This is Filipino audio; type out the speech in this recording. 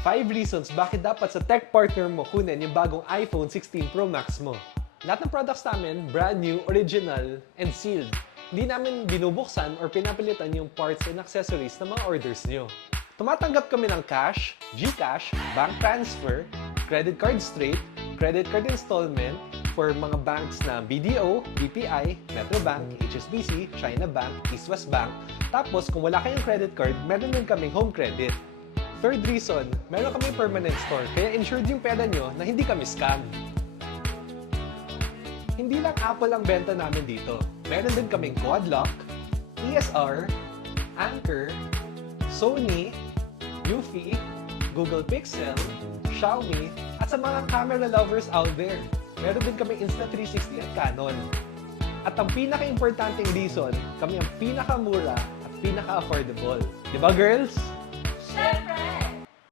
5 reasons bakit dapat sa tech partner mo kunin yung bagong iPhone 16 Pro Max mo. Lahat ng products namin, brand new, original, and sealed. Hindi namin binubuksan or pinapalitan yung parts and accessories ng mga orders nyo. Tumatanggap kami ng cash, GCash, bank transfer, credit card straight, credit card installment for mga banks na BDO, BPI, Metrobank, HSBC, China Bank, East West Bank. Tapos kung wala kayong credit card, meron din kaming home credit. Third reason, meron kaming permanent store, kaya insured yung pera nyo na hindi kami scam. Hindi lang Apple ang benta namin dito. Meron din kaming Quad Lock, ESR, Anker, Sony, Eufy, Google Pixel, Xiaomi, at sa mga camera lovers out there, meron din kaming Insta360 at Canon. At ang pinaka-importanting reason, kami ang pinakamura at pinaka-affordable. Di ba, girls?